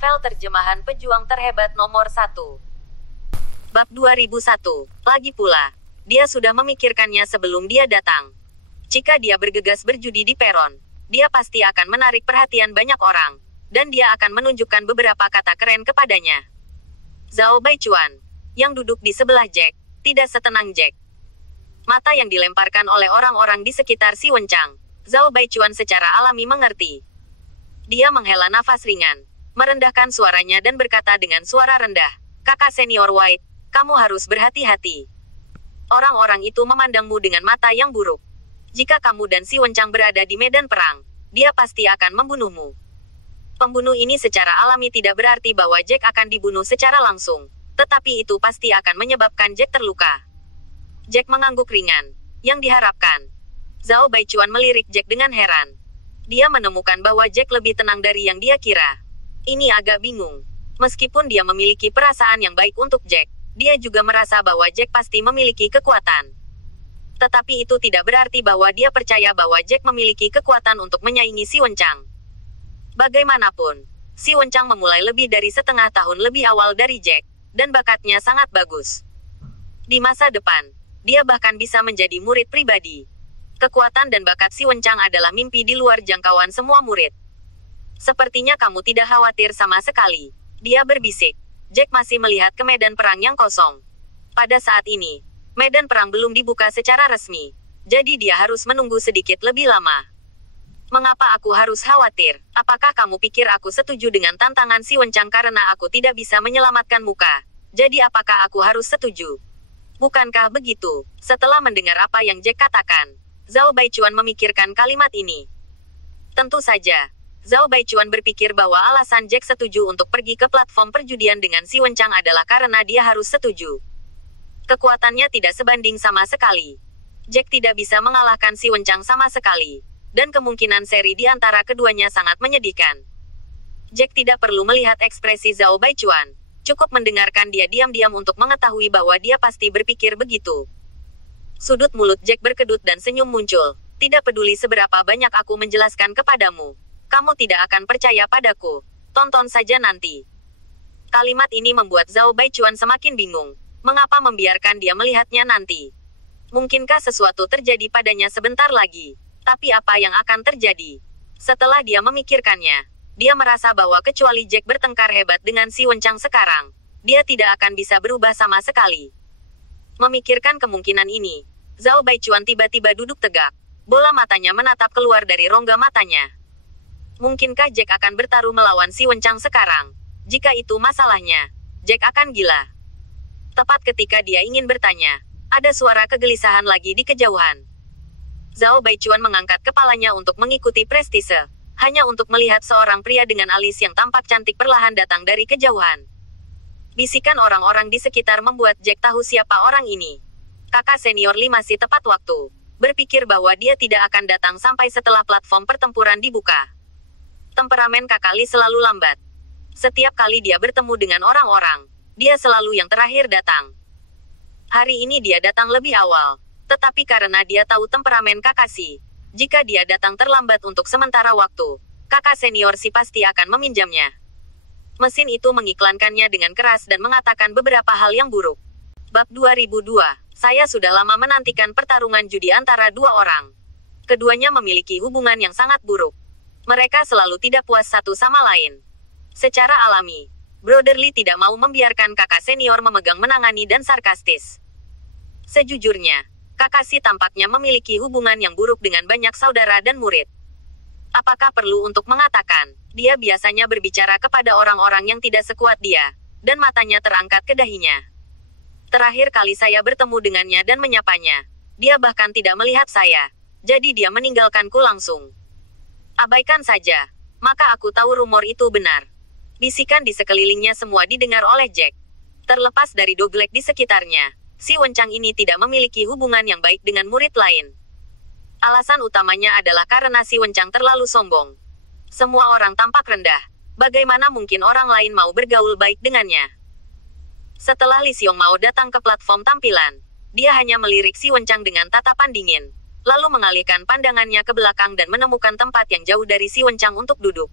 Novel terjemahan pejuang terhebat nomor 1. Bab 2001. Lagi pula, dia sudah memikirkannya sebelum dia datang. Jika dia bergegas berjudi di peron, dia pasti akan menarik perhatian banyak orang, dan dia akan menunjukkan beberapa kata keren kepadanya. Zhao Baichuan, yang duduk di sebelah Jack, tidak setenang Jack. Mata yang dilemparkan oleh orang-orang di sekitar si Wencang, Zhao Baichuan secara alami mengerti. Dia menghela nafas ringan, merendahkan suaranya dan berkata dengan suara rendah, "Kakak senior White, kamu harus berhati-hati. Orang-orang itu memandangmu dengan mata yang buruk. Jika kamu dan si Wencang berada di medan perang, dia pasti akan membunuhmu." Pembunuh ini secara alami tidak berarti bahwa Jack akan dibunuh secara langsung, tetapi itu pasti akan menyebabkan Jack terluka. Jack mengangguk ringan. Yang diharapkan. Zhao Baichuan melirik Jack dengan heran. Dia menemukan bahwa Jack lebih tenang dari yang dia kira. Ini agak bingung. Meskipun dia memiliki perasaan yang baik untuk Jack, dia juga merasa bahwa Jack pasti memiliki kekuatan. Tetapi itu tidak berarti bahwa dia percaya bahwa Jack memiliki kekuatan untuk menyaingi si Wencang. Bagaimanapun, si Wencang memulai lebih dari setengah tahun lebih awal dari Jack, dan bakatnya sangat bagus. Di masa depan, dia bahkan bisa menjadi murid pribadi. Kekuatan dan bakat si Wencang adalah mimpi di luar jangkauan semua murid. Sepertinya kamu tidak khawatir sama sekali. Dia berbisik. Jack masih melihat ke medan perang yang kosong. Pada saat ini, medan perang belum dibuka secara resmi. Jadi dia harus menunggu sedikit lebih lama. Mengapa aku harus khawatir? Apakah kamu pikir aku setuju dengan tantangan si Wencang karena aku tidak bisa menyelamatkan muka? Jadi apakah aku harus setuju? Bukankah begitu? Setelah mendengar apa yang Jack katakan, Zhao Baichuan memikirkan kalimat ini. Tentu saja, Zhao Baichuan berpikir bahwa alasan Jack setuju untuk pergi ke platform perjudian dengan si Wencang adalah karena dia harus setuju. Kekuatannya tidak sebanding sama sekali. Jack tidak bisa mengalahkan si Wencang sama sekali, dan kemungkinan seri di antara keduanya sangat menyedihkan. Jack tidak perlu melihat ekspresi Zhao Baichuan, cukup mendengarkan dia diam-diam untuk mengetahui bahwa dia pasti berpikir begitu. Sudut mulut Jack berkedut dan senyum muncul. Tidak peduli seberapa banyak aku menjelaskan kepadamu, kamu tidak akan percaya padaku. Tonton saja nanti. Kalimat ini membuat Zhao Baichuan semakin bingung. Mengapa membiarkan dia melihatnya nanti? Mungkinkah sesuatu terjadi padanya sebentar lagi? Tapi apa yang akan terjadi? Setelah dia memikirkannya, dia merasa bahwa kecuali Jack bertengkar hebat dengan si Wencang sekarang, dia tidak akan bisa berubah sama sekali. Memikirkan kemungkinan ini, Zhao Baichuan tiba-tiba duduk tegak. Bola matanya menatap keluar dari rongga matanya. Mungkinkah Jack akan bertaruh melawan si Wencang sekarang? Jika itu masalahnya, Jack akan gila. Tepat ketika dia ingin bertanya, ada suara kegelisahan lagi di kejauhan. Zhao Baichuan mengangkat kepalanya untuk mengikuti prestise, hanya untuk melihat seorang pria dengan alis yang tampak cantik perlahan datang dari kejauhan. Bisikan orang-orang di sekitar membuat Jack tahu siapa orang ini. Kakak senior Li masih tepat waktu. Berpikir bahwa dia tidak akan datang sampai setelah platform pertempuran dibuka. Temperamen kakak Li selalu lambat. Setiap kali dia bertemu dengan orang-orang, dia selalu yang terakhir datang. Hari ini dia datang lebih awal. Tetapi karena dia tahu temperamen kakak Si, jika dia datang terlambat untuk sementara waktu, kakak senior Si pasti akan meminjamnya. Mesin itu mengiklankannya dengan keras dan mengatakan beberapa hal yang buruk. Bab 2002. Saya sudah lama menantikan pertarungan judi antara dua orang. Keduanya memiliki hubungan yang sangat buruk. Mereka selalu tidak puas satu sama lain. Secara alami, Brother Lee tidak mau membiarkan kakak senior memegang menangani dan sarkastis. Sejujurnya, kakak Si tampaknya memiliki hubungan yang buruk dengan banyak saudara dan murid. Apakah perlu untuk mengatakan, dia biasanya berbicara kepada orang-orang yang tidak sekuat dia, dan matanya terangkat ke dahinya. Terakhir kali saya bertemu dengannya dan menyapanya, dia bahkan tidak melihat saya, jadi dia meninggalkanku langsung. Abaikan saja, maka aku tahu rumor itu benar. Bisikan di sekelilingnya semua didengar oleh Jack. Terlepas dari doglek di sekitarnya, si Wencang ini tidak memiliki hubungan yang baik dengan murid lain. Alasan utamanya adalah karena si Wencang terlalu sombong. Semua orang tampak rendah. Bagaimana mungkin orang lain mau bergaul baik dengannya? Setelah Li Xiongmao datang ke platform tampilan, dia hanya melirik si Wencang dengan tatapan dingin, lalu mengalihkan pandangannya ke belakang dan menemukan tempat yang jauh dari si Wencang untuk duduk.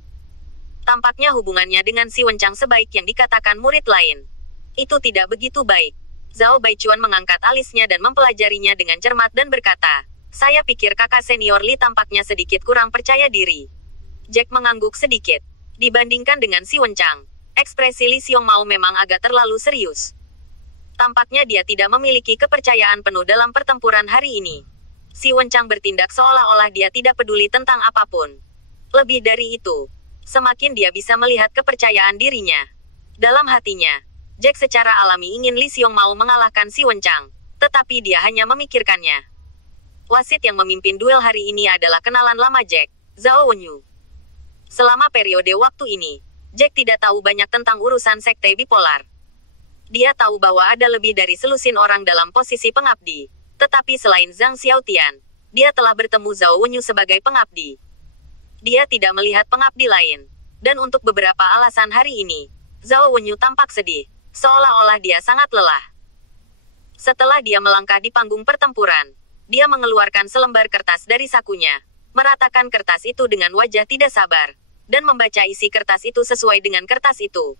Tampaknya hubungannya dengan si Wencang sebaik yang dikatakan murid lain. Itu tidak begitu baik. Zhao Baichuan mengangkat alisnya dan mempelajarinya dengan cermat dan berkata, saya pikir kakak senior Li tampaknya sedikit kurang percaya diri. Jack mengangguk sedikit. Dibandingkan dengan si Wencang, ekspresi Li Xiongmao memang agak terlalu serius. Tampaknya dia tidak memiliki kepercayaan penuh dalam pertempuran hari ini. Si Wencang bertindak seolah-olah dia tidak peduli tentang apapun. Lebih dari itu, semakin dia bisa melihat kepercayaan dirinya. Dalam hatinya, Jack secara alami ingin Li Xiongmao mengalahkan si Wencang, tetapi dia hanya memikirkannya. Wasit yang memimpin duel hari ini adalah kenalan lama Jack, Zhao Wenyu. Selama periode waktu ini, Jack tidak tahu banyak tentang urusan sekte bipolar. Dia tahu bahwa ada lebih dari selusin orang dalam posisi pengabdi, tetapi selain Zhang Xiaotian, dia telah bertemu Zhao Wenyu sebagai pengabdi. Dia tidak melihat pengabdi lain. Dan untuk beberapa alasan hari ini, Zhao Wenyu tampak sedih, seolah-olah dia sangat lelah. Setelah dia melangkah di panggung pertempuran, dia mengeluarkan selembar kertas dari sakunya, meratakan kertas itu dengan wajah tidak sabar, dan membaca isi kertas itu sesuai dengan kertas itu.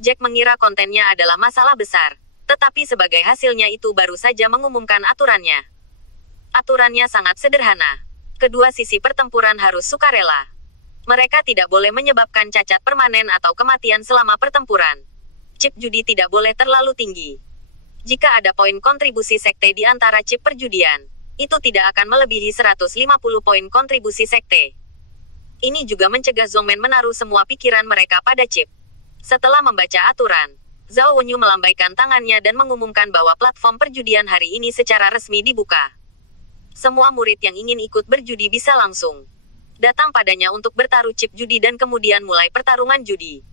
Jack mengira kontennya adalah masalah besar, tetapi sebagai hasilnya itu baru saja mengumumkan aturannya. Aturannya sangat sederhana. Kedua sisi pertempuran harus sukarela. Mereka tidak boleh menyebabkan cacat permanen atau kematian selama pertempuran. Chip judi tidak boleh terlalu tinggi. Jika ada poin kontribusi sekte di antara chip perjudian, itu tidak akan melebihi 150 poin kontribusi sekte. Ini juga mencegah Zongmen menaruh semua pikiran mereka pada chip. Setelah membaca aturan, Zhao Wenyu melambaikan tangannya dan mengumumkan bahwa platform perjudian hari ini secara resmi dibuka. Semua murid yang ingin ikut berjudi bisa langsung datang padanya untuk bertaruh chip judi dan kemudian mulai pertarungan judi.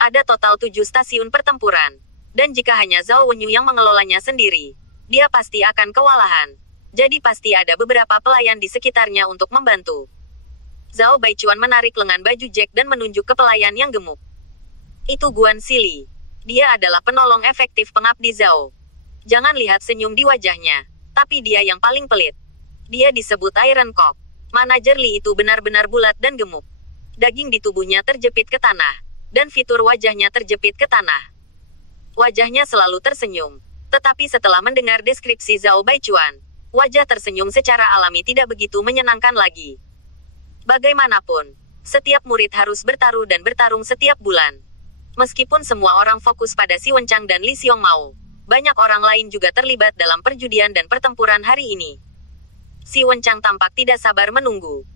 Ada total 7 stasiun pertempuran, dan jika hanya Zhao Wenyu yang mengelolanya sendiri, dia pasti akan kewalahan. Jadi pasti ada beberapa pelayan di sekitarnya untuk membantu. Zhao Baichuan menarik lengan baju Jack dan menunjuk ke pelayan yang gemuk. Itu Guan Xili. Dia adalah penolong efektif pengabdi Zhao. Jangan lihat senyum di wajahnya, tapi dia yang paling pelit. Dia disebut Iron Cock. Manajer Li itu benar-benar bulat dan gemuk. Daging di tubuhnya terjepit ke tanah, dan fitur wajahnya terjepit ke tanah. Wajahnya selalu tersenyum. Tetapi setelah mendengar deskripsi Zhao Baichuan, wajah tersenyum secara alami tidak begitu menyenangkan lagi. Bagaimanapun, setiap murid harus bertaruh dan bertarung setiap bulan. Meskipun semua orang fokus pada si Wencang dan Li Xiongmao, banyak orang lain juga terlibat dalam perjudian dan pertempuran hari ini. Si Wencang tampak tidak sabar menunggu.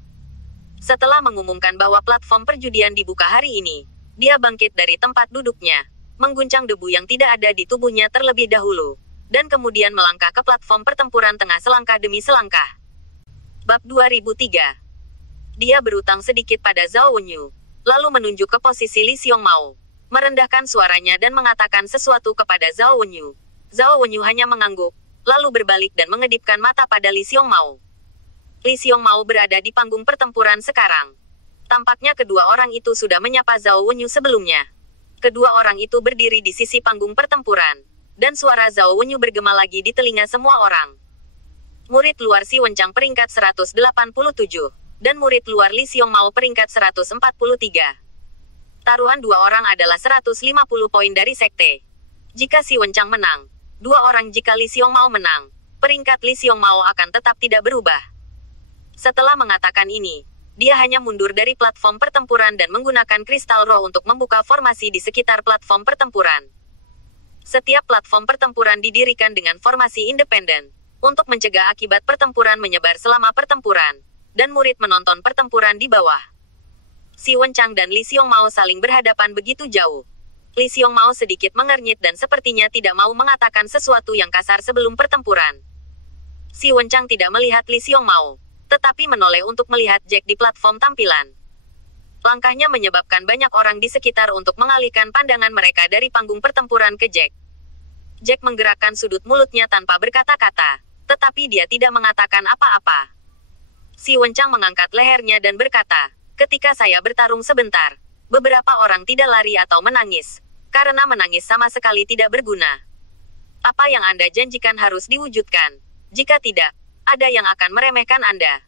Setelah mengumumkan bahwa platform perjudian dibuka hari ini, dia bangkit dari tempat duduknya, mengguncang debu yang tidak ada di tubuhnya terlebih dahulu, dan kemudian melangkah ke platform pertempuran tengah selangkah demi selangkah. Bab 2003. Dia berutang sedikit pada Zhao Wenyu, lalu menunjuk ke posisi Li Xiongmao, merendahkan suaranya dan mengatakan sesuatu kepada Zhao Wenyu. Zhao Wenyu hanya mengangguk, lalu berbalik dan mengedipkan mata pada Li Xiongmao. Li Xiongmao berada di panggung pertempuran sekarang. Tampaknya kedua orang itu sudah menyapa Zhao Wenyu sebelumnya. Kedua orang itu berdiri di sisi panggung pertempuran, dan suara Zhao Wenyu bergema lagi di telinga semua orang. Murid luar Si Wencang peringkat 187, dan murid luar Li Xiongmao peringkat 143. Taruhan dua orang adalah 150 poin dari sekte. Jika Si Wencang menang, 2 orang jika Li Xiongmao menang, peringkat Li Xiongmao akan tetap tidak berubah. Setelah mengatakan ini, dia hanya mundur dari platform pertempuran dan menggunakan kristal roh untuk membuka formasi di sekitar platform pertempuran. Setiap platform pertempuran didirikan dengan formasi independen, untuk mencegah akibat pertempuran menyebar selama pertempuran, dan murid menonton pertempuran di bawah. Si Wencang dan Li Xiongmao saling berhadapan begitu jauh. Li Xiongmao sedikit mengernyit dan sepertinya tidak mau mengatakan sesuatu yang kasar sebelum pertempuran. Si Wencang tidak melihat Li Xiongmao, tetapi menoleh untuk melihat Jack di platform tampilan. Langkahnya menyebabkan banyak orang di sekitar untuk mengalihkan pandangan mereka dari panggung pertempuran ke Jack. Jack menggerakkan sudut mulutnya tanpa berkata-kata, tetapi dia tidak mengatakan apa-apa. Si Wencang mengangkat lehernya dan berkata, ketika saya bertarung sebentar, beberapa orang tidak lari atau menangis, karena menangis sama sekali tidak berguna. Apa yang Anda janjikan harus diwujudkan. Jika tidak, ada yang akan meremehkan Anda.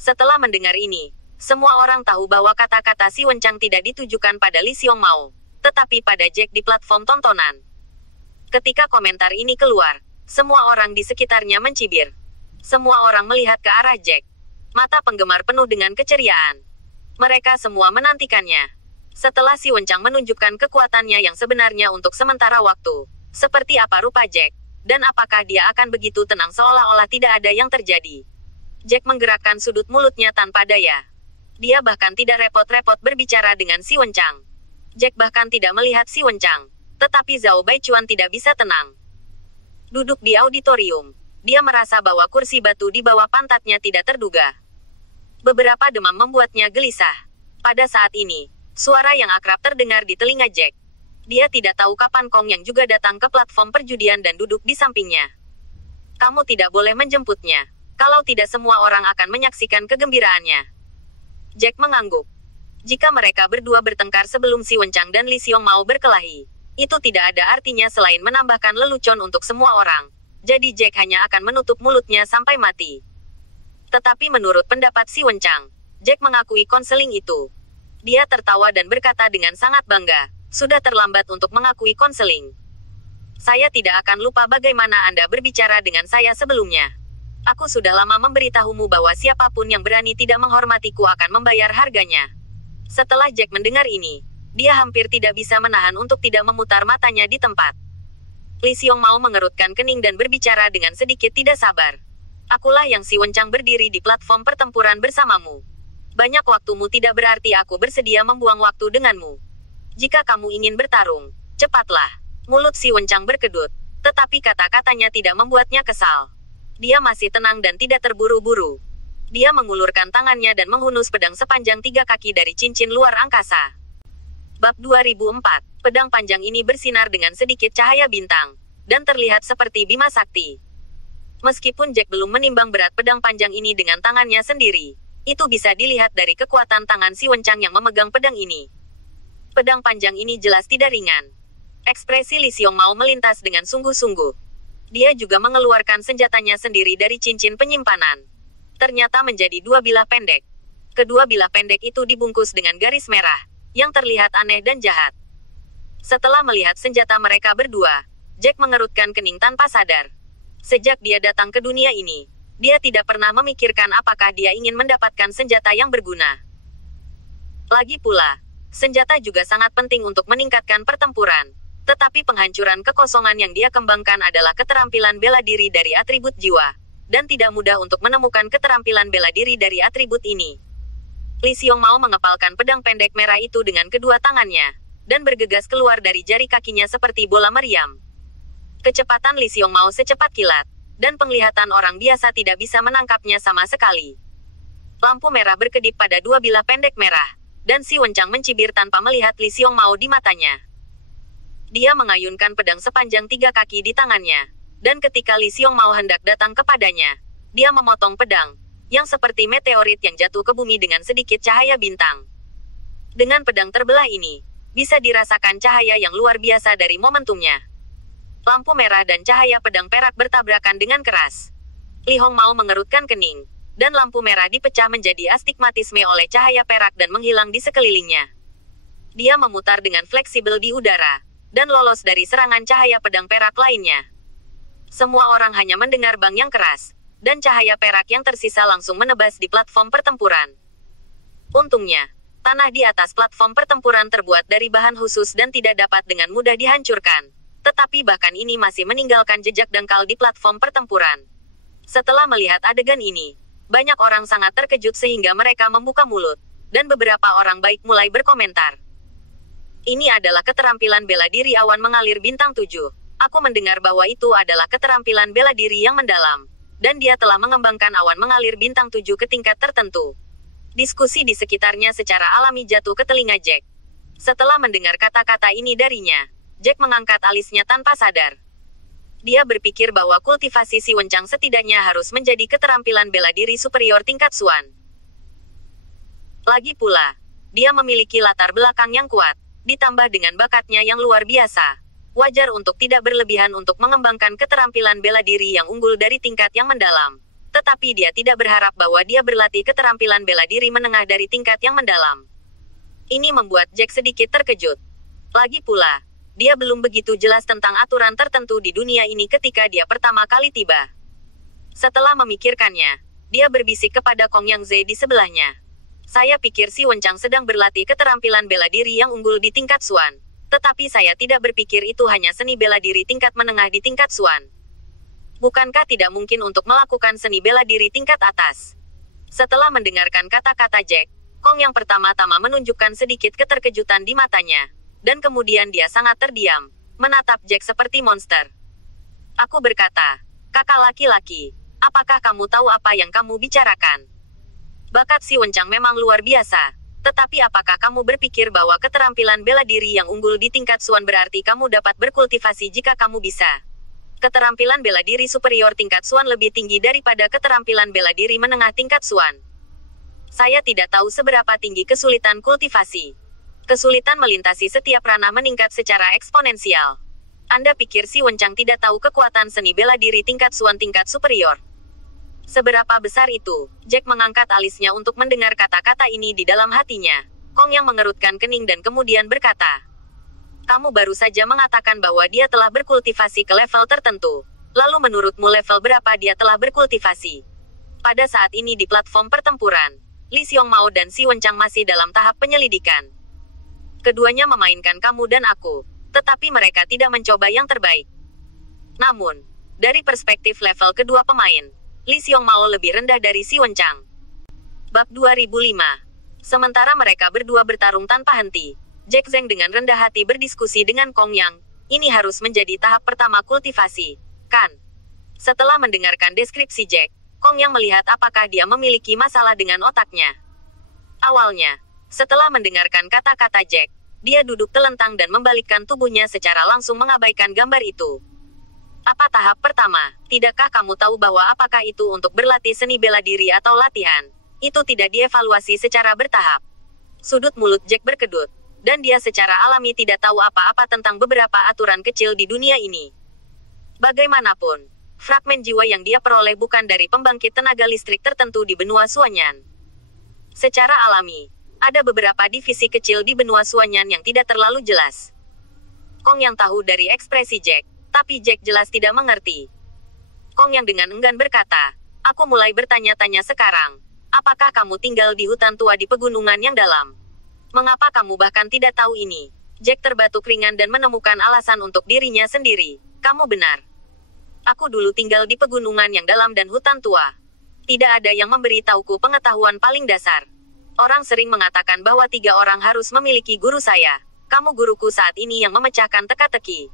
Setelah mendengar ini, Semua orang tahu bahwa kata-kata Si Wencang tidak ditujukan pada Li Xiongmao, tetapi pada Jack di platform tontonan. Ketika komentar ini keluar, semua orang di sekitarnya mencibir. Semua orang melihat ke arah Jack. Mata penggemar penuh dengan keceriaan. Mereka semua menantikannya. Setelah Si Wencang menunjukkan kekuatannya yang sebenarnya untuk sementara waktu, seperti apa rupa Jack, dan apakah dia akan begitu tenang seolah-olah tidak ada yang terjadi. Jack menggerakkan sudut mulutnya tanpa daya. Dia bahkan tidak repot-repot berbicara dengan Si Wencang. Jack bahkan tidak melihat Si Wencang. Tetapi Zhao Baichuan tidak bisa tenang. Duduk di auditorium, dia merasa bahwa kursi batu di bawah pantatnya tidak terduga. Beberapa demam membuatnya gelisah. Pada saat ini, suara yang akrab terdengar di telinga Jack. Dia tidak tahu kapan Kong yang juga datang ke platform perjudian dan duduk di sampingnya. Kamu tidak boleh menjemputnya. Kalau tidak semua orang akan menyaksikan kegembiraannya. Jack mengangguk. Jika mereka berdua bertengkar sebelum Si Wencang dan Li Xiongmao berkelahi, itu tidak ada artinya selain menambahkan lelucon untuk semua orang. Jadi Jack hanya akan menutup mulutnya sampai mati. Tetapi menurut pendapat Si Wencang, Jack mengakui konseling itu. Dia tertawa dan berkata dengan sangat bangga, sudah terlambat untuk mengakui konseling. Saya tidak akan lupa bagaimana Anda berbicara dengan saya sebelumnya. Aku sudah lama memberitahumu bahwa siapapun yang berani tidak menghormatiku akan membayar harganya. Setelah Jack mendengar ini, dia hampir tidak bisa menahan untuk tidak memutar matanya di tempat. Li Xiongmao mengerutkan kening dan berbicara dengan sedikit tidak sabar. Akulah yang Si Wencang berdiri di platform pertempuran bersamamu. Banyak waktumu tidak berarti aku bersedia membuang waktu denganmu. Jika kamu ingin bertarung, cepatlah. Mulut Si Wencang berkedut, tetapi kata-katanya tidak membuatnya kesal. Dia masih tenang dan tidak terburu-buru. Dia mengulurkan tangannya dan menghunus pedang sepanjang 3 kaki dari cincin luar angkasa. Bab 2004, pedang panjang ini bersinar dengan sedikit cahaya bintang, dan terlihat seperti Bima Sakti. Meskipun Jack belum menimbang berat pedang panjang ini dengan tangannya sendiri, itu bisa dilihat dari kekuatan tangan Si Wencang yang memegang pedang ini. Pedang panjang ini jelas tidak ringan. Ekspresi Li Xiongmao melintas dengan sungguh-sungguh. Dia juga mengeluarkan senjatanya sendiri dari cincin penyimpanan. Ternyata menjadi 2 bilah pendek. Kedua bilah pendek itu dibungkus dengan garis merah, yang terlihat aneh dan jahat. Setelah melihat senjata mereka berdua, Jack mengerutkan kening tanpa sadar. Sejak dia datang ke dunia ini, dia tidak pernah memikirkan apakah dia ingin mendapatkan senjata yang berguna. Lagi pula, senjata juga sangat penting untuk meningkatkan pertempuran. Tetapi penghancuran kekosongan yang dia kembangkan adalah keterampilan bela diri dari atribut jiwa, dan tidak mudah untuk menemukan keterampilan bela diri dari atribut ini. Li Xiongmao mengepalkan pedang pendek merah itu dengan kedua tangannya, dan bergegas keluar dari jari kakinya seperti bola meriam. Kecepatan Li Xiongmao secepat kilat, dan penglihatan orang biasa tidak bisa menangkapnya sama sekali. Lampu merah berkedip pada 2 bilah pendek merah, dan Si Wencang mencibir tanpa melihat Li Xiongmao di matanya. Dia mengayunkan pedang sepanjang 3 kaki di tangannya, dan ketika Li Xiongmao hendak datang kepadanya, dia memotong pedang, yang seperti meteorit yang jatuh ke bumi dengan sedikit cahaya bintang. Dengan pedang terbelah ini, bisa dirasakan cahaya yang luar biasa dari momentumnya. Lampu merah dan cahaya pedang perak bertabrakan dengan keras. Li Hongmao mengerutkan kening, dan lampu merah dipecah menjadi astigmatisme oleh cahaya perak dan menghilang di sekelilingnya. Dia memutar dengan fleksibel di udara, dan lolos dari serangan cahaya pedang perak lainnya. Semua orang hanya mendengar bang yang keras, dan cahaya perak yang tersisa langsung menebas di platform pertempuran. Untungnya, tanah di atas platform pertempuran terbuat dari bahan khusus dan tidak dapat dengan mudah dihancurkan. Tetapi bahkan ini masih meninggalkan jejak dangkal di platform pertempuran. Setelah melihat adegan ini, banyak orang sangat terkejut sehingga mereka membuka mulut, dan beberapa orang baik mulai berkomentar. Ini adalah keterampilan bela diri awan mengalir bintang 7. Aku mendengar bahwa itu adalah keterampilan bela diri yang mendalam. Dan dia telah mengembangkan awan mengalir bintang 7 ke tingkat tertentu. Diskusi di sekitarnya secara alami jatuh ke telinga Jack. Setelah mendengar kata-kata ini darinya, Jack mengangkat alisnya tanpa sadar. Dia berpikir bahwa kultivasi Si Wencang setidaknya harus menjadi keterampilan bela diri superior tingkat Suan. Lagi pula, dia memiliki latar belakang yang kuat. Ditambah dengan bakatnya yang luar biasa. Wajar untuk tidak berlebihan untuk mengembangkan keterampilan bela diri yang unggul dari tingkat yang mendalam. Tetapi dia tidak berharap bahwa dia berlatih keterampilan bela diri menengah dari tingkat yang mendalam. Ini membuat Jack sedikit terkejut. Lagi pula, dia belum begitu jelas tentang aturan tertentu di dunia ini ketika dia pertama kali tiba. Setelah memikirkannya, dia berbisik kepada Kong Yang Zhe di sebelahnya. Saya pikir si Wenchang sedang berlatih keterampilan bela diri yang unggul di tingkat Xuan. Tetapi saya tidak berpikir itu hanya seni bela diri tingkat menengah di tingkat Xuan. Bukankah tidak mungkin untuk melakukan seni bela diri tingkat atas? Setelah mendengarkan kata-kata Jack, Kong yang pertama-tama menunjukkan sedikit keterkejutan di matanya. Dan kemudian dia sangat terdiam, menatap Jack seperti monster. Aku berkata, kakak laki-laki, apakah kamu tahu apa yang kamu bicarakan? Bakat si Wenchang memang luar biasa. Tetapi apakah kamu berpikir bahwa keterampilan bela diri yang unggul di tingkat Xuan berarti kamu dapat berkultivasi jika kamu bisa? Keterampilan bela diri superior tingkat Xuan lebih tinggi daripada keterampilan bela diri menengah tingkat Xuan. Saya tidak tahu seberapa tinggi kesulitan kultivasi. Kesulitan melintasi setiap ranah meningkat secara eksponensial. Anda pikir si Wenchang tidak tahu kekuatan seni bela diri tingkat Xuan tingkat superior? Seberapa besar itu? Jack mengangkat alisnya untuk mendengar kata-kata ini di dalam hatinya. Kong yang mengerutkan kening dan kemudian berkata, kamu baru saja mengatakan bahwa dia telah berkultivasi ke level tertentu. Lalu menurutmu level berapa dia telah berkultivasi? Pada saat ini di platform pertempuran, Li Xiongmao dan Si Wenchang masih dalam tahap penyelidikan. Keduanya memainkan kamu dan aku, tetapi mereka tidak mencoba yang terbaik. Namun, dari perspektif level kedua pemain, Li Xiongmao lebih rendah dari Si Wenchang. Bab 2005. Sementara mereka berdua bertarung tanpa henti, Jack Zheng dengan rendah hati berdiskusi dengan Kong Yang. Ini harus menjadi tahap pertama kultivasi, kan? Setelah mendengarkan deskripsi Jack, Kong Yang melihat apakah dia memiliki masalah dengan otaknya. Awalnya, setelah mendengarkan kata-kata Jack, dia duduk telentang dan membalikkan tubuhnya secara langsung mengabaikan gambar itu. Apa tahap pertama? Tidakkah kamu tahu bahwa apakah itu untuk berlatih seni bela diri atau latihan? Itu tidak dievaluasi secara bertahap. Sudut mulut Jack berkedut. Dan dia secara alami tidak tahu apa-apa tentang beberapa aturan kecil di dunia ini. Bagaimanapun, fragmen jiwa yang dia peroleh bukan dari pembangkit tenaga listrik tertentu di benua Suanyan. Secara alami, ada beberapa divisi kecil di benua Suanyan yang tidak terlalu jelas. Kong yang tahu dari ekspresi Jack, tapi Jack jelas tidak mengerti. Kong yang dengan enggan berkata, aku mulai bertanya-tanya sekarang, apakah kamu tinggal di hutan tua di pegunungan yang dalam? Mengapa kamu bahkan tidak tahu ini? Jack terbatuk ringan dan menemukan alasan untuk dirinya sendiri. Kamu benar. Aku dulu tinggal di pegunungan yang dalam dan hutan tua. Tidak ada yang memberitahuku pengetahuan paling dasar. Orang sering mengatakan bahwa 3 orang harus memiliki guru saya. Kamu guruku saat ini yang memecahkan teka-teki.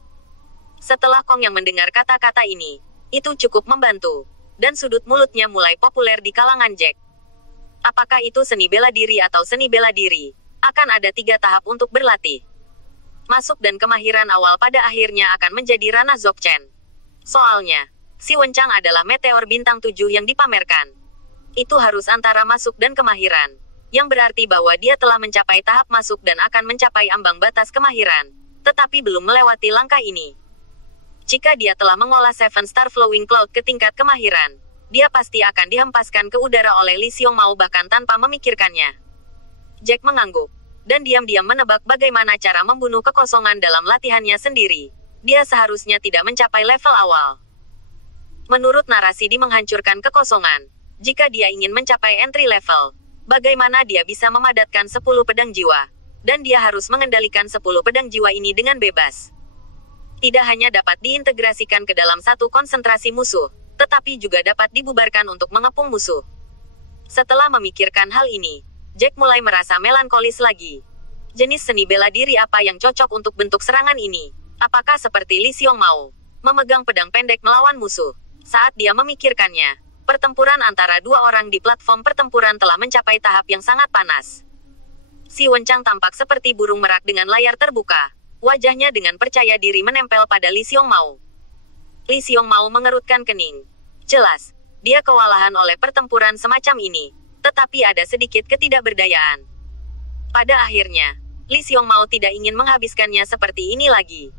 Setelah Kong yang mendengar kata-kata ini, itu cukup membantu. Dan sudut mulutnya mulai populer di kalangan Jack. Apakah itu seni bela diri atau seni bela diri? Akan ada 3 tahap untuk berlatih. Masuk dan kemahiran awal pada akhirnya akan menjadi ranah Dzogchen. Soalnya, Si Wenchang adalah meteor bintang 7 yang dipamerkan. Itu harus antara masuk dan kemahiran. Yang berarti bahwa dia telah mencapai tahap masuk dan akan mencapai ambang batas kemahiran. Tetapi belum melewati langkah ini. Jika dia telah mengolah Seven Star Flowing Cloud ke tingkat kemahiran, dia pasti akan dihempaskan ke udara oleh Li Xiongmao bahkan tanpa memikirkannya. Jack mengangguk, dan diam-diam menebak bagaimana cara membunuh kekosongan dalam latihannya sendiri. Dia seharusnya tidak mencapai level awal. Menurut narasi di menghancurkan kekosongan, jika dia ingin mencapai entry level, bagaimana dia bisa memadatkan 10 pedang jiwa? Dan dia harus mengendalikan 10 pedang jiwa ini dengan bebas. Tidak hanya dapat diintegrasikan ke dalam satu konsentrasi musuh, tetapi juga dapat dibubarkan untuk mengepung musuh. Setelah memikirkan hal ini, Jack mulai merasa melankolis lagi. Jenis seni bela diri apa yang cocok untuk bentuk serangan ini? Apakah seperti Li Xiongmao memegang pedang pendek melawan musuh? Saat dia memikirkannya, pertempuran antara 2 orang di platform pertempuran telah mencapai tahap yang sangat panas. Si Wenchang tampak seperti burung merak dengan layar terbuka. Wajahnya dengan percaya diri menempel pada Li Xiongmao. Li Xiongmao mengerutkan kening. Jelas, dia kewalahan oleh pertempuran semacam ini. Tetapi ada sedikit ketidakberdayaan. Pada akhirnya, Li Xiongmao tidak ingin menghabiskannya seperti ini lagi.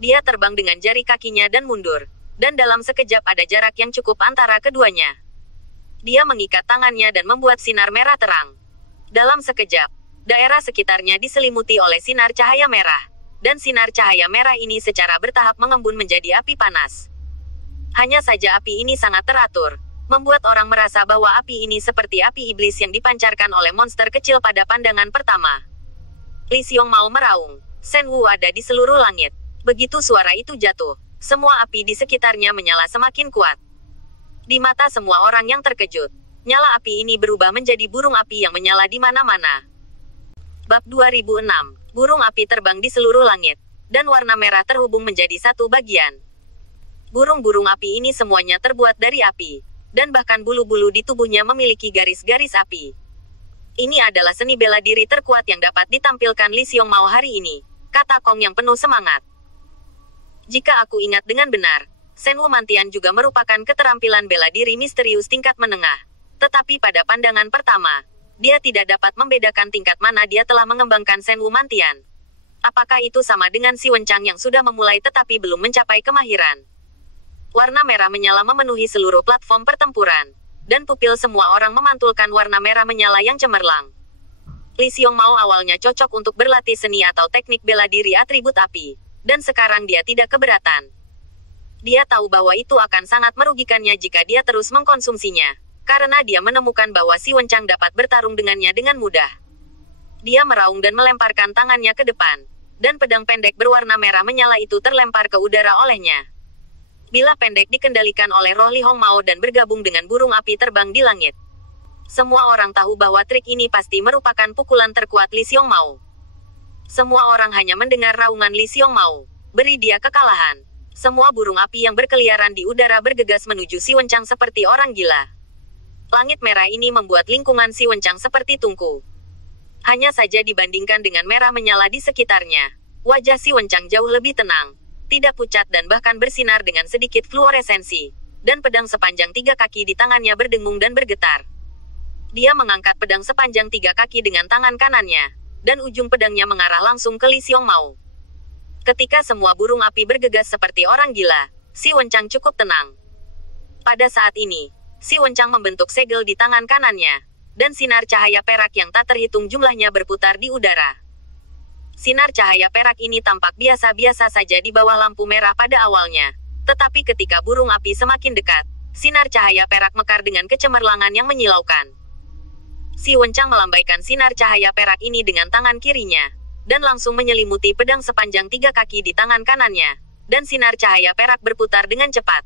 Dia terbang dengan jari kakinya dan mundur. Dan dalam sekejap ada jarak yang cukup antara keduanya. Dia mengikat tangannya dan membuat sinar merah terang. Dalam sekejap, daerah sekitarnya diselimuti oleh sinar cahaya merah. Dan sinar cahaya merah ini secara bertahap mengembun menjadi api panas. Hanya saja api ini sangat teratur, membuat orang merasa bahwa api ini seperti api iblis yang dipancarkan oleh monster kecil pada pandangan pertama. Li Xiongmao meraung. Shen Wu ada di seluruh langit. Begitu suara itu jatuh, semua api di sekitarnya menyala semakin kuat. Di mata semua orang yang terkejut, nyala api ini berubah menjadi burung api yang menyala di mana-mana. Bab 2006. Burung api terbang di seluruh langit, dan warna merah terhubung menjadi satu bagian. Burung-burung api ini semuanya terbuat dari api, dan bahkan bulu-bulu di tubuhnya memiliki garis-garis api. Ini adalah seni bela diri terkuat yang dapat ditampilkan Li Xiongmao hari ini, kata Kong yang penuh semangat. Jika aku ingat dengan benar, Shen Wu Mantian juga merupakan keterampilan bela diri misterius tingkat menengah. Tetapi pada pandangan pertama, dia tidak dapat membedakan tingkat mana dia telah mengembangkan Shen Wu Mantian. Apakah itu sama dengan Si Wenchang yang sudah memulai tetapi belum mencapai kemahiran? Warna merah menyala memenuhi seluruh platform pertempuran, dan pupil semua orang memantulkan warna merah menyala yang cemerlang. Li Xiongmao awalnya cocok untuk berlatih seni atau teknik bela diri atribut api, dan sekarang dia tidak keberatan. Dia tahu bahwa itu akan sangat merugikannya jika dia terus mengkonsumsinya, karena dia menemukan bahwa Si Wenchang dapat bertarung dengannya dengan mudah. Dia meraung dan melemparkan tangannya ke depan, dan pedang pendek berwarna merah menyala itu terlempar ke udara olehnya. Bilah pendek dikendalikan oleh roh Li Hongmao dan bergabung dengan burung api terbang di langit. Semua orang tahu bahwa trik ini pasti merupakan pukulan terkuat Li Xiongmao. Semua orang hanya mendengar raungan Li Xiongmao, beri dia kekalahan. Semua burung api yang berkeliaran di udara bergegas menuju Si Wenchang seperti orang gila. Langit merah ini membuat lingkungan Si Wenchang seperti tungku. Hanya saja dibandingkan dengan merah menyala di sekitarnya, wajah Si Wenchang jauh lebih tenang, tidak pucat dan bahkan bersinar dengan sedikit fluoresensi, dan pedang sepanjang 3 kaki di tangannya berdengung dan bergetar. Dia mengangkat pedang sepanjang 3 kaki dengan tangan kanannya, dan ujung pedangnya mengarah langsung ke Li Xiongmao. Ketika semua burung api bergegas seperti orang gila, Si Wenchang cukup tenang. Pada saat ini, Si Wenchang membentuk segel di tangan kanannya, dan sinar cahaya perak yang tak terhitung jumlahnya berputar di udara. Sinar cahaya perak ini tampak biasa-biasa saja di bawah lampu merah pada awalnya, tetapi ketika burung api semakin dekat, sinar cahaya perak mekar dengan kecemerlangan yang menyilaukan. Si Wenchang melambaikan sinar cahaya perak ini dengan tangan kirinya, dan langsung menyelimuti pedang sepanjang 3 kaki di tangan kanannya, dan sinar cahaya perak berputar dengan cepat.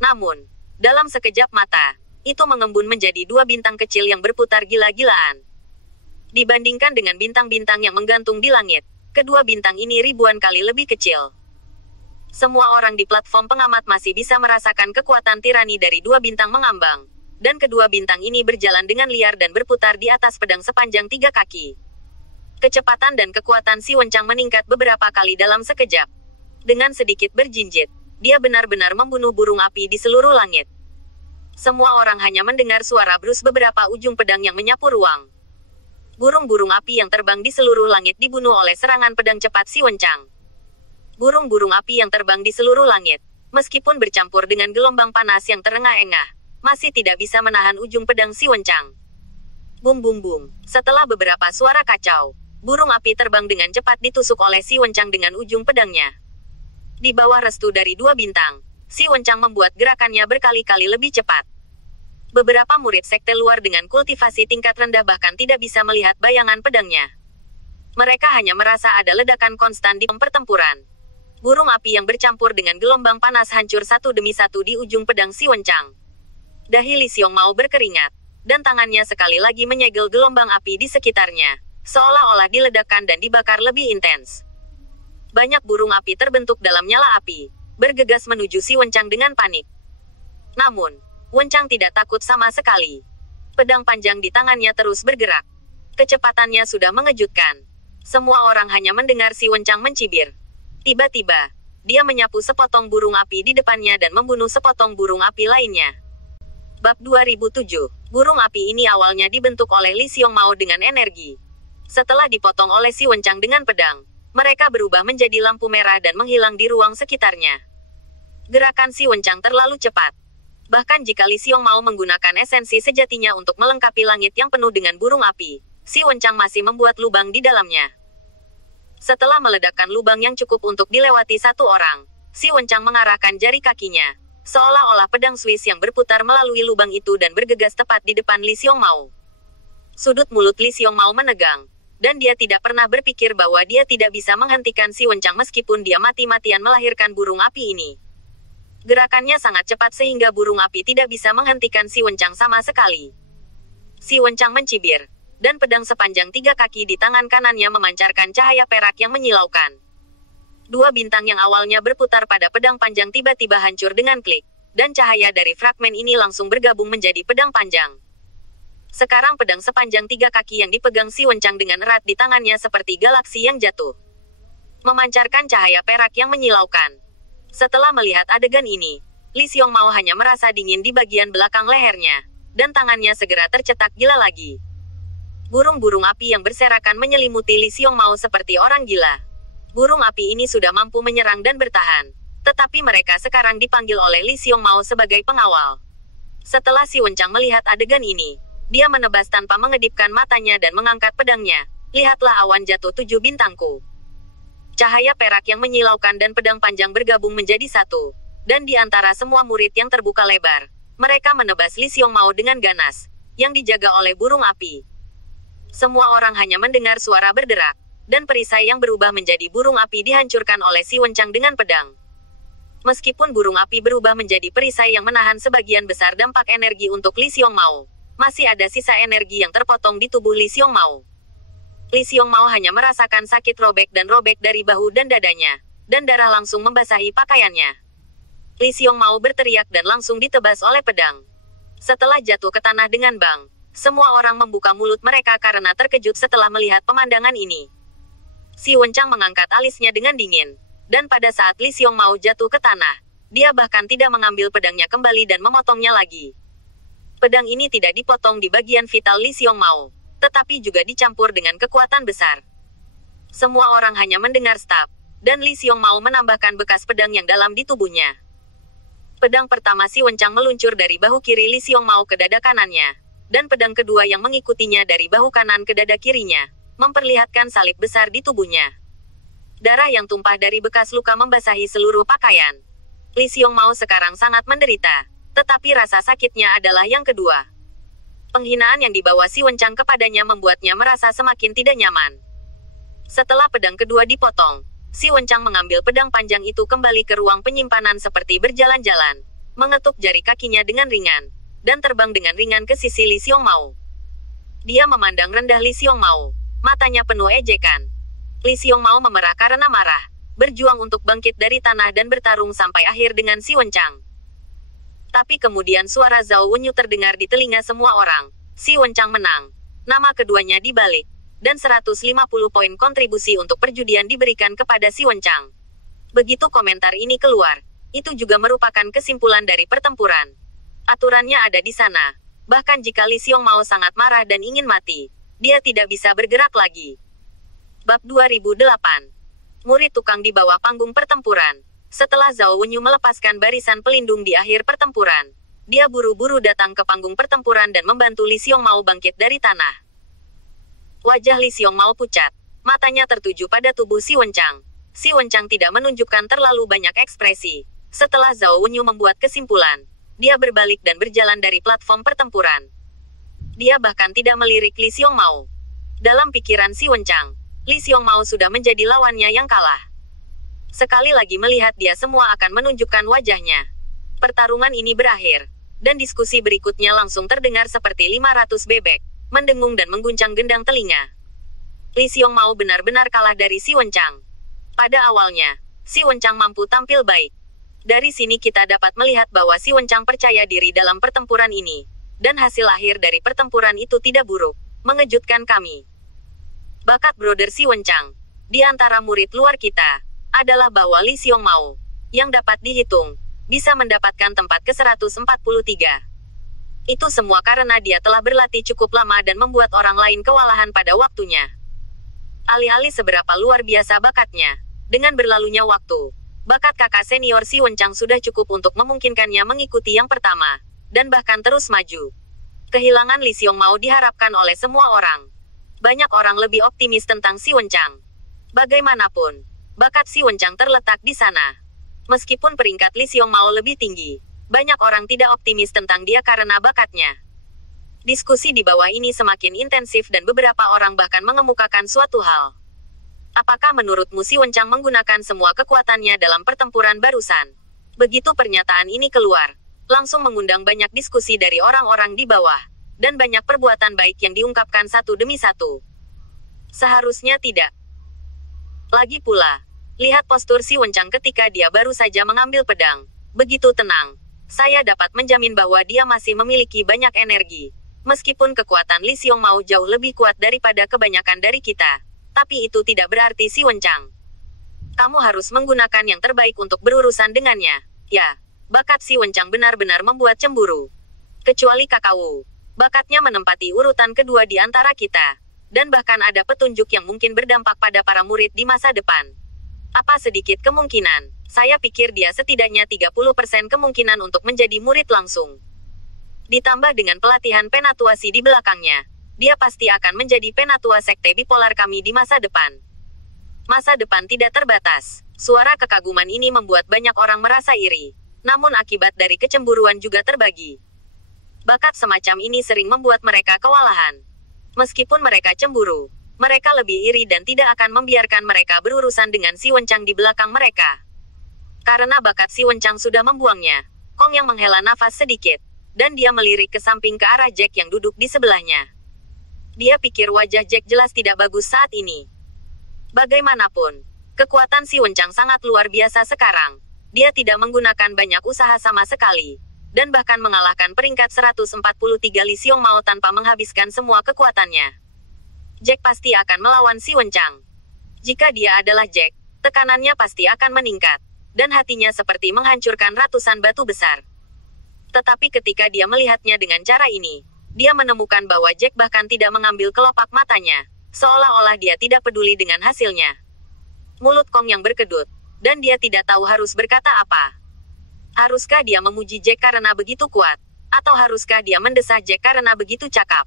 Namun, dalam sekejap mata, itu mengembun menjadi 2 bintang kecil yang berputar gila-gilaan. Dibandingkan dengan bintang-bintang yang menggantung di langit, kedua bintang ini ribuan kali lebih kecil. Semua orang di platform pengamat masih bisa merasakan kekuatan tirani dari 2 bintang mengambang, dan kedua bintang ini berjalan dengan liar dan berputar di atas pedang sepanjang 3 kaki. Kecepatan dan kekuatan Si Wenchang meningkat beberapa kali dalam sekejap. Dengan sedikit berjinjit, dia benar-benar membunuh burung api di seluruh langit. Semua orang hanya mendengar suara brus beberapa ujung pedang yang menyapu ruang. Burung-burung api yang terbang di seluruh langit dibunuh oleh serangan pedang cepat Si Wenchang. Burung-burung api yang terbang di seluruh langit, meskipun bercampur dengan gelombang panas yang terengah-engah, masih tidak bisa menahan ujung pedang Si Wenchang. Bum bum bum. Setelah beberapa suara kacau, burung api terbang dengan cepat ditusuk oleh Si Wenchang dengan ujung pedangnya. Di bawah restu dari 2 bintang, Si Wenchang membuat gerakannya berkali-kali lebih cepat. Beberapa murid sekte luar dengan kultivasi tingkat rendah bahkan tidak bisa melihat bayangan pedangnya. Mereka hanya merasa ada ledakan konstan di pertempuran. Burung api yang bercampur dengan gelombang panas hancur satu demi satu di ujung pedang Si Wenchang. Dahi Li Xiongmao berkeringat, dan tangannya sekali lagi menyegel gelombang api di sekitarnya, seolah-olah diledakkan dan dibakar lebih intens. Banyak burung api terbentuk dalam nyala api, bergegas menuju Si Wenchang dengan panik. Namun, Wenchang tidak takut sama sekali. Pedang panjang di tangannya terus bergerak. Kecepatannya sudah mengejutkan. Semua orang hanya mendengar Si Wenchang mencibir. Tiba-tiba, dia menyapu sepotong burung api di depannya dan membunuh sepotong burung api lainnya. Bab 2007. Burung api ini awalnya dibentuk oleh Li Xiongmao dengan energi. Setelah dipotong oleh Si Wenchang dengan pedang, mereka berubah menjadi lampu merah dan menghilang di ruang sekitarnya. Gerakan Si Wenchang terlalu cepat. Bahkan jika Li Xiongmao menggunakan esensi sejatinya untuk melengkapi langit yang penuh dengan burung api, Si Wenchang masih membuat lubang di dalamnya. Setelah meledakkan lubang yang cukup untuk dilewati satu orang, Si Wenchang mengarahkan jari kakinya, seolah-olah pedang Swiss yang berputar melalui lubang itu dan bergegas tepat di depan Li Xiongmao. Sudut mulut Li Xiongmao menegang, dan dia tidak pernah berpikir bahwa dia tidak bisa menghentikan Si Wenchang meskipun dia mati-matian melahirkan burung api ini. Gerakannya sangat cepat sehingga burung api tidak bisa menghentikan Si Wenchang sama sekali. Si Wenchang mencibir, dan pedang sepanjang 3 kaki di tangan kanannya memancarkan cahaya perak yang menyilaukan. 2 bintang yang awalnya berputar pada pedang panjang tiba-tiba hancur dengan klik, dan cahaya dari fragmen ini langsung bergabung menjadi pedang panjang. Sekarang pedang sepanjang 3 kaki yang dipegang Si Wenchang dengan erat di tangannya seperti galaksi yang jatuh, memancarkan cahaya perak yang menyilaukan. Setelah melihat adegan ini, Li Xiongmao hanya merasa dingin di bagian belakang lehernya, dan tangannya segera tercetak gila lagi. Burung-burung api yang berserakan menyelimuti Li Xiongmao seperti orang gila. Burung api ini sudah mampu menyerang dan bertahan, tetapi mereka sekarang dipanggil oleh Li Xiongmao sebagai pengawal. Setelah Si Wenchang melihat adegan ini, dia menebas tanpa mengedipkan matanya dan mengangkat pedangnya. Lihatlah awan jatuh 7 bintangku. Cahaya perak yang menyilaukan dan pedang panjang bergabung menjadi satu, dan di antara semua murid yang terbuka lebar, mereka menebas Li Xiongmao dengan ganas, yang dijaga oleh burung api. Semua orang hanya mendengar suara berderak, dan perisai yang berubah menjadi burung api dihancurkan oleh Si Wenchang dengan pedang. Meskipun burung api berubah menjadi perisai yang menahan sebagian besar dampak energi untuk Li Xiongmao, masih ada sisa energi yang terpotong di tubuh Li Xiongmao. Li Xiongmao hanya merasakan sakit robek dari bahu dan dadanya, dan darah langsung membasahi pakaiannya. Li Xiongmao berteriak dan langsung ditebas oleh pedang. Setelah jatuh ke tanah dengan bang, semua orang membuka mulut mereka karena terkejut setelah melihat pemandangan ini. Si Wenchang mengangkat alisnya dengan dingin, dan pada saat Li Xiongmao jatuh ke tanah, dia bahkan tidak mengambil pedangnya kembali dan memotongnya lagi. Pedang ini tidak dipotong di bagian vital Li Xiongmao, tetapi juga dicampur dengan kekuatan besar. Semua orang hanya mendengar stap, dan Li Xiongmao menambahkan bekas pedang yang dalam di tubuhnya. Pedang pertama Si Wenchang meluncur dari bahu kiri Li Xiongmao ke dada kanannya, dan pedang kedua yang mengikutinya dari bahu kanan ke dada kirinya, memperlihatkan salib besar di tubuhnya. Darah yang tumpah dari bekas luka membasahi seluruh pakaian. Li Xiongmao sekarang sangat menderita, tetapi rasa sakitnya adalah yang kedua. Penghinaan yang dibawa Si Wenchang kepadanya membuatnya merasa semakin tidak nyaman. Setelah pedang kedua dipotong, Si Wenchang mengambil pedang panjang itu kembali ke ruang penyimpanan seperti berjalan-jalan, mengetuk jari kakinya dengan ringan, dan terbang dengan ringan ke sisi Li Xiongmao. Dia memandang rendah Li Xiongmao, matanya penuh ejekan. Li Xiongmao memerah karena marah, berjuang untuk bangkit dari tanah dan bertarung sampai akhir dengan Si Wenchang. Tapi kemudian suara Zhao Wenyu terdengar di telinga semua orang. Si Wenchang menang. Nama keduanya dibalik, dan 150 poin kontribusi untuk perjudian diberikan kepada Si Wenchang. Begitu komentar ini keluar, itu juga merupakan kesimpulan dari pertempuran. Aturannya ada di sana. Bahkan jika Li Xiongmao sangat marah dan ingin mati, dia tidak bisa bergerak lagi. Bab 2008. Murid tukang di bawah panggung pertempuran. Setelah Zhao Wenyu melepaskan barisan pelindung di akhir pertempuran, dia buru-buru datang ke panggung pertempuran dan membantu Li Xiongmao bangkit dari tanah. Wajah Li Xiongmao pucat, matanya tertuju pada tubuh Si Wenchang. Si Wenchang tidak menunjukkan terlalu banyak ekspresi. Setelah Zhao Wenyu membuat kesimpulan, dia berbalik dan berjalan dari platform pertempuran. Dia bahkan tidak melirik Li Xiongmao. Dalam pikiran Si Wenchang, Li Xiongmao sudah menjadi lawannya yang kalah. Sekali lagi melihat dia semua akan menunjukkan wajahnya. Pertarungan ini berakhir, dan diskusi berikutnya langsung terdengar seperti 500 bebek, mendengung dan mengguncang gendang telinga. Li Xiongmao benar-benar kalah dari Si Wenchang. Pada awalnya, Si Wenchang mampu tampil baik. Dari sini kita dapat melihat bahwa Si Wenchang percaya diri dalam pertempuran ini, dan hasil akhir dari pertempuran itu tidak buruk, mengejutkan kami. Bakat brother Si Wenchang, di antara murid luar kita, adalah bahwa Li Xiongmao, yang dapat dihitung, bisa mendapatkan tempat ke-143. Itu semua karena dia telah berlatih cukup lama dan membuat orang lain kewalahan pada waktunya. Alih-alih seberapa luar biasa bakatnya, dengan berlalunya waktu, Bakat kakak senior si Wenchang sudah cukup untuk memungkinkannya mengikuti yang pertama, dan bahkan terus maju. Kehilangan Li Xiongmao diharapkan oleh semua orang. Banyak orang lebih optimis tentang si Wenchang. Bagaimanapun, bakat si Wenchang terletak di sana. Meskipun peringkat Li Xiongmao lebih tinggi, banyak orang tidak optimis tentang dia karena bakatnya. Diskusi di bawah ini semakin intensif dan beberapa orang bahkan mengemukakan suatu hal. Apakah menurutmu si Wenchang menggunakan semua kekuatannya dalam pertempuran barusan? Begitu pernyataan ini keluar, langsung mengundang banyak diskusi dari orang-orang di bawah, dan banyak perbuatan baik yang diungkapkan satu demi satu. Seharusnya tidak. Lagi pula, lihat postur si Wenchang ketika dia baru saja mengambil pedang. Begitu tenang. Saya dapat menjamin bahwa dia masih memiliki banyak energi. Meskipun kekuatan Li Xiongmao jauh lebih kuat daripada kebanyakan dari kita, tapi itu tidak berarti si Wenchang. Kamu harus menggunakan yang terbaik untuk berurusan dengannya. Ya. Bakat si Wenchang benar-benar membuat cemburu. Kecuali Kakak Wu. Bakatnya menempati urutan kedua di antara kita. Dan bahkan ada petunjuk yang mungkin berdampak pada para murid di masa depan. Apa sedikit kemungkinan? Saya pikir dia setidaknya 30% kemungkinan untuk menjadi murid langsung. Ditambah dengan pelatihan penatuasi di belakangnya, dia pasti akan menjadi penatua sekte bipolar kami di masa depan. Masa depan tidak terbatas. Suara kekaguman ini membuat banyak orang merasa iri. Namun akibat dari kecemburuan juga terbagi. Bakat semacam ini sering membuat mereka kewalahan. Meskipun mereka cemburu, mereka lebih iri dan tidak akan membiarkan mereka berurusan dengan si Wenchang di belakang mereka. Karena bakat si Wenchang sudah membuangnya, Kong yang menghela nafas sedikit, dan dia melirik ke samping ke arah Jack yang duduk di sebelahnya. Dia pikir wajah Jack jelas tidak bagus saat ini. Bagaimanapun, kekuatan si Wenchang sangat luar biasa sekarang. Dia tidak menggunakan banyak usaha sama sekali, dan bahkan mengalahkan peringkat 143 Li Xiongmao tanpa menghabiskan semua kekuatannya. Jack pasti akan melawan si Wenchang. Jika dia adalah Jack, tekanannya pasti akan meningkat, dan hatinya seperti menghancurkan ratusan batu besar. Tetapi ketika dia melihatnya dengan cara ini, dia menemukan bahwa Jack bahkan tidak mengambil kelopak matanya, seolah-olah dia tidak peduli dengan hasilnya. Mulut Kong yang berkedut, dan dia tidak tahu harus berkata apa. Haruskah dia memuji Jack karena begitu kuat? Atau haruskah dia mendesah Jack karena begitu cakap?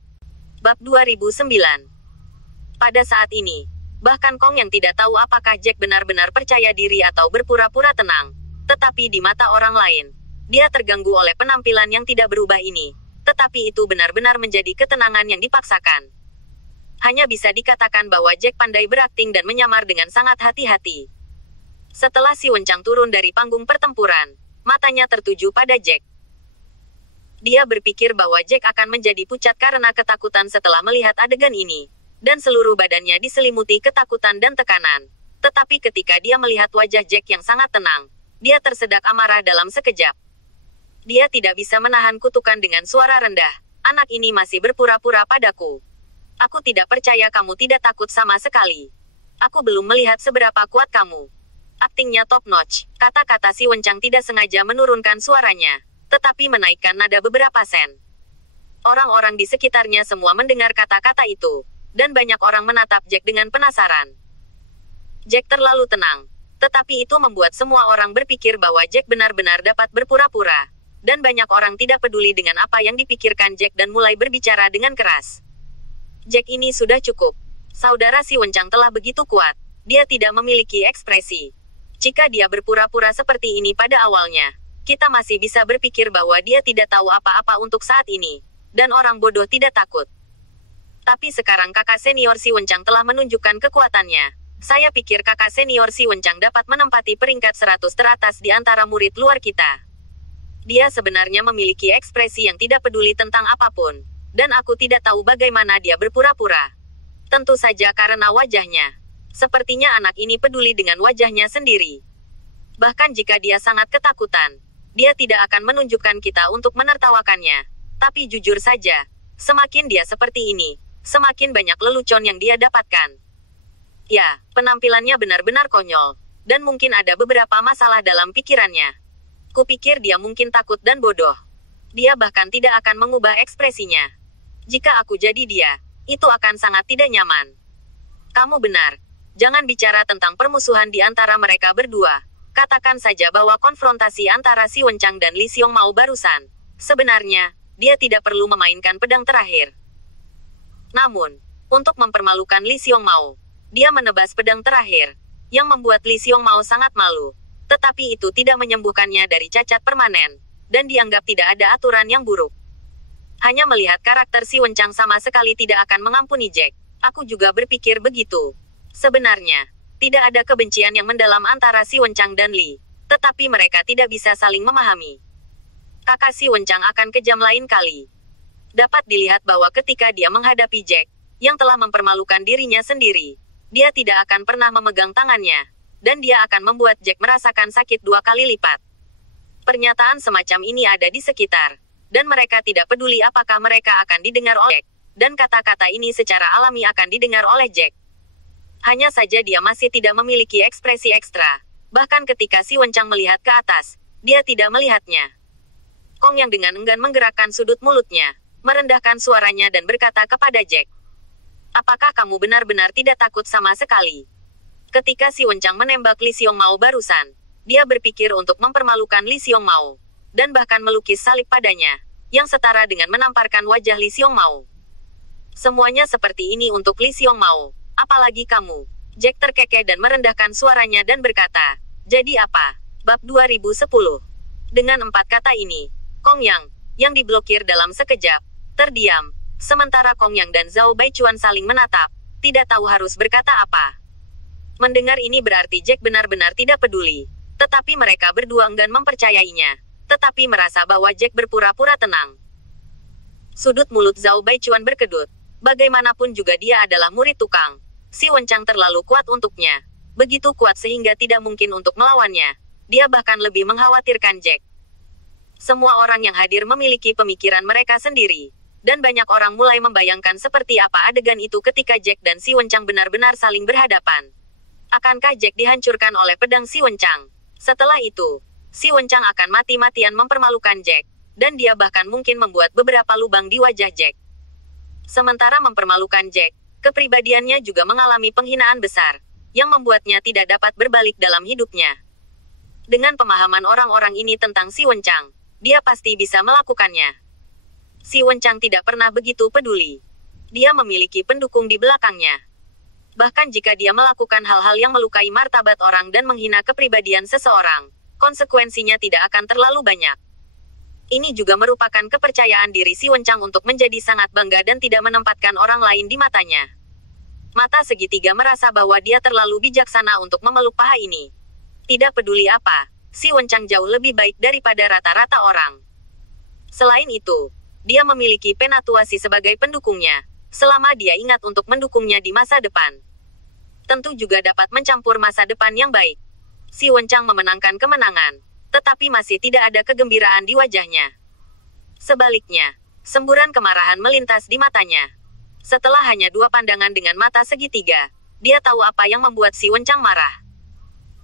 Bab 2009. Pada saat ini, bahkan Kong yang tidak tahu apakah Jack benar-benar percaya diri atau berpura-pura tenang. Tetapi di mata orang lain, dia terganggu oleh penampilan yang tidak berubah ini. Tetapi itu benar-benar menjadi ketenangan yang dipaksakan. Hanya bisa dikatakan bahwa Jack pandai berakting dan menyamar dengan sangat hati-hati. Setelah si Wenchang turun dari panggung pertempuran, matanya tertuju pada Jack. Dia berpikir bahwa Jack akan menjadi pucat karena ketakutan setelah melihat adegan ini, dan seluruh badannya diselimuti ketakutan dan tekanan. Tetapi ketika dia melihat wajah Jack yang sangat tenang, dia tersedak amarah dalam sekejap. Dia tidak bisa menahan kutukan dengan suara rendah. Anak ini masih berpura-pura padaku. Aku tidak percaya kamu tidak takut sama sekali. Aku belum melihat seberapa kuat kamu. Aktingnya top notch. Kata-kata si Wenchang tidak sengaja menurunkan suaranya, tetapi menaikkan nada beberapa sen. Orang-orang di sekitarnya semua mendengar kata-kata itu, dan banyak orang menatap Jack dengan penasaran. Jack terlalu tenang, tetapi itu membuat semua orang berpikir bahwa Jack benar-benar dapat berpura-pura, dan banyak orang tidak peduli dengan apa yang dipikirkan Jack dan mulai berbicara dengan keras. Jack ini sudah cukup. Saudara si Wenchang telah begitu kuat, dia tidak memiliki ekspresi. Jika dia berpura-pura seperti ini pada awalnya, kita masih bisa berpikir bahwa dia tidak tahu apa-apa untuk saat ini, dan orang bodoh tidak takut. Tapi sekarang kakak senior si Wenchang telah menunjukkan kekuatannya. Saya pikir kakak senior si Wenchang dapat menempati peringkat 100 teratas di antara murid luar kita. Dia sebenarnya memiliki ekspresi yang tidak peduli tentang apapun, dan aku tidak tahu bagaimana dia berpura-pura. Tentu saja karena wajahnya. Sepertinya anak ini peduli dengan wajahnya sendiri. Bahkan jika dia sangat ketakutan, dia tidak akan menunjukkan kita untuk menertawakannya. Tapi jujur saja, semakin dia seperti ini, semakin banyak lelucon yang dia dapatkan. Ya, penampilannya benar-benar konyol, dan mungkin ada beberapa masalah dalam pikirannya. Kupikir dia mungkin takut dan bodoh. Dia bahkan tidak akan mengubah ekspresinya. Jika aku jadi dia, itu akan sangat tidak nyaman. Kamu benar. Jangan bicara tentang permusuhan di antara mereka berdua. Katakan saja bahwa konfrontasi antara Si Wenchang dan Li Xiongmao barusan. Sebenarnya, dia tidak perlu memainkan pedang terakhir. Namun, untuk mempermalukan Li Xiongmao, dia menebas pedang terakhir, yang membuat Li Xiongmao sangat malu. Tetapi itu tidak menyembuhkannya dari cacat permanen, dan dianggap tidak ada aturan yang buruk. Hanya melihat karakter Si Wenchang sama sekali tidak akan mengampuni Jack. Aku juga berpikir begitu. Sebenarnya, tidak ada kebencian yang mendalam antara Si Wenchang dan Li, tetapi mereka tidak bisa saling memahami. Kakak Si Wenchang akan kejam lain kali. Dapat dilihat bahwa ketika dia menghadapi Jack, yang telah mempermalukan dirinya sendiri, dia tidak akan pernah memegang tangannya, dan dia akan membuat Jack merasakan sakit 2 kali lipat. Pernyataan semacam ini ada di sekitar, dan mereka tidak peduli apakah mereka akan didengar oleh Jack, dan kata-kata ini secara alami akan didengar oleh Jack. Hanya saja dia masih tidak memiliki ekspresi ekstra. Bahkan ketika Si Wenchang melihat ke atas, dia tidak melihatnya. Kong yang dengan enggan menggerakkan sudut mulutnya, merendahkan suaranya dan berkata kepada Jack, "Apakah kamu benar-benar tidak takut sama sekali?" Ketika Si Wenchang menembak Li Xiongmao barusan, dia berpikir untuk mempermalukan Li Xiongmao, dan bahkan melukis salib padanya, yang setara dengan menamparkan wajah Li Xiongmao. Semuanya seperti ini untuk Li Xiongmao, apalagi kamu. Jack terkekeh dan merendahkan suaranya dan berkata, "Jadi apa?" Bab 2010. Dengan 4 kata ini, Kong yang diblokir dalam sekejap, terdiam, sementara Kong Yang dan Zhao Baichuan saling menatap, tidak tahu harus berkata apa. Mendengar ini berarti Jack benar-benar tidak peduli, tetapi mereka berdua enggan mempercayainya, tetapi merasa bahwa Jack berpura-pura tenang. Sudut mulut Zhao Baichuan berkedut. Bagaimanapun juga dia adalah murid tukang. Si Wenchang terlalu kuat untuknya. Begitu kuat sehingga tidak mungkin untuk melawannya. Dia bahkan lebih mengkhawatirkan Jack. Semua orang yang hadir memiliki pemikiran mereka sendiri. Dan banyak orang mulai membayangkan seperti apa adegan itu ketika Jack dan Si Wenchang benar-benar saling berhadapan. Akankah Jack dihancurkan oleh pedang Si Wenchang? Setelah itu, Si Wenchang akan mati-matian mempermalukan Jack. Dan dia bahkan mungkin membuat beberapa lubang di wajah Jack. Sementara mempermalukan Jack, kepribadiannya juga mengalami penghinaan besar, yang membuatnya tidak dapat berbalik dalam hidupnya. Dengan pemahaman orang-orang ini tentang Si Wenchang, dia pasti bisa melakukannya. Si Wenchang tidak pernah begitu peduli. Dia memiliki pendukung di belakangnya. Bahkan jika dia melakukan hal-hal yang melukai martabat orang dan menghina kepribadian seseorang, konsekuensinya tidak akan terlalu banyak. Ini juga merupakan kepercayaan diri Si Wenchang untuk menjadi sangat bangga dan tidak menempatkan orang lain di matanya. Mata segitiga merasa bahwa dia terlalu bijaksana untuk memeluk paha ini. Tidak peduli apa, Si Wenchang jauh lebih baik daripada rata-rata orang. Selain itu, dia memiliki penatuasi sebagai pendukungnya, selama dia ingat untuk mendukungnya di masa depan. Tentu juga dapat mencampur masa depan yang baik. Si Wenchang memenangkan kemenangan, tetapi masih tidak ada kegembiraan di wajahnya. Sebaliknya, semburan kemarahan melintas di matanya. Setelah hanya 2 pandangan dengan mata segitiga, dia tahu apa yang membuat Si Wenchang marah.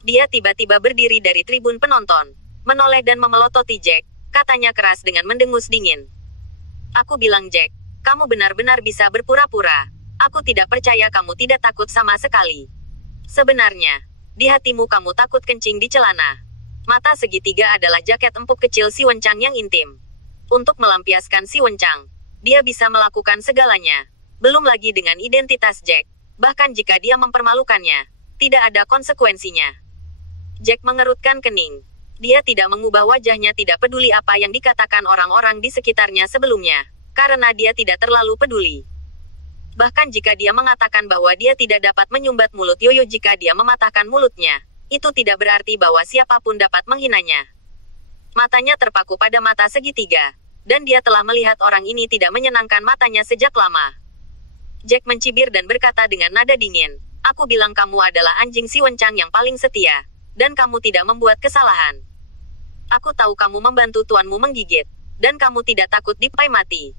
Dia tiba-tiba berdiri dari tribun penonton, menoleh dan memelototi Jack, katanya keras dengan mendengus dingin. "Aku bilang Jack, kamu benar-benar bisa berpura-pura. Aku tidak percaya kamu tidak takut sama sekali. Sebenarnya, di hatimu kamu takut kencing di celana." Mata segitiga adalah jaket empuk kecil Si Wenchang yang intim. Untuk melampiaskan Si Wenchang, dia bisa melakukan segalanya. Belum lagi dengan identitas Jack. Bahkan jika dia mempermalukannya, tidak ada konsekuensinya. Jack mengerutkan kening. Dia tidak mengubah wajahnya, tidak peduli apa yang dikatakan orang-orang di sekitarnya sebelumnya, karena dia tidak terlalu peduli. Bahkan jika dia mengatakan bahwa dia tidak dapat menyumbat mulut Yoyo jika dia mematahkan mulutnya, itu tidak berarti bahwa siapapun dapat menghinanya. Matanya terpaku pada mata segitiga, dan dia telah melihat orang ini tidak menyenangkan matanya sejak lama. Jack mencibir dan berkata dengan nada dingin, "Aku bilang kamu adalah anjing Si Wenchang yang paling setia, dan kamu tidak membuat kesalahan. Aku tahu kamu membantu tuanmu menggigit, dan kamu tidak takut dipai mati."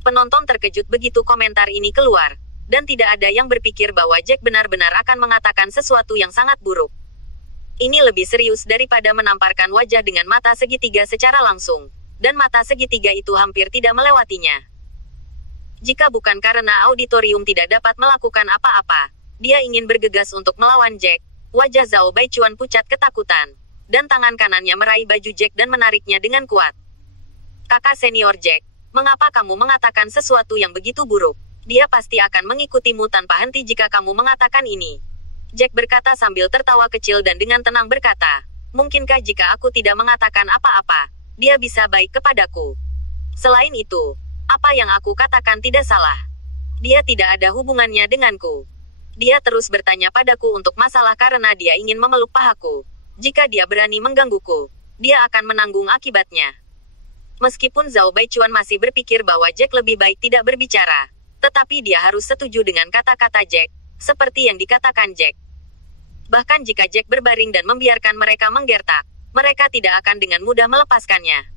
Penonton terkejut begitu komentar ini keluar, dan tidak ada yang berpikir bahwa Jack benar-benar akan mengatakan sesuatu yang sangat buruk. Ini lebih serius daripada menamparkan wajah dengan mata segitiga secara langsung, dan mata segitiga itu hampir tidak melewatinya. Jika bukan karena auditorium tidak dapat melakukan apa-apa, dia ingin bergegas untuk melawan Jack, Wajah Zhao Baichuan pucat ketakutan. Dan tangan kanannya meraih baju Jack dan menariknya dengan kuat. Kakak senior Jack, mengapa kamu mengatakan sesuatu yang begitu buruk? Dia pasti akan mengikutimu tanpa henti jika kamu mengatakan ini. Jack berkata sambil tertawa kecil dan dengan tenang berkata, mungkinkah jika aku tidak mengatakan apa-apa, dia bisa baik kepadaku? Selain itu, apa yang aku katakan tidak salah. Dia tidak ada hubungannya denganku. Dia terus bertanya padaku untuk masalah karena dia ingin memeluk pahaku. Jika dia berani menggangguku, dia akan menanggung akibatnya. Meskipun Zhao Baichuan masih berpikir bahwa Jack lebih baik tidak berbicara, tetapi dia harus setuju dengan kata-kata Jack, seperti yang dikatakan Jack. Bahkan jika Jack berbaring dan membiarkan mereka menggertak, mereka tidak akan dengan mudah melepaskannya.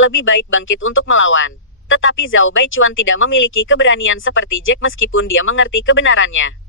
Lebih baik bangkit untuk melawan. Tetapi Zhao Baichuan tidak memiliki keberanian seperti Jack meskipun dia mengerti kebenarannya.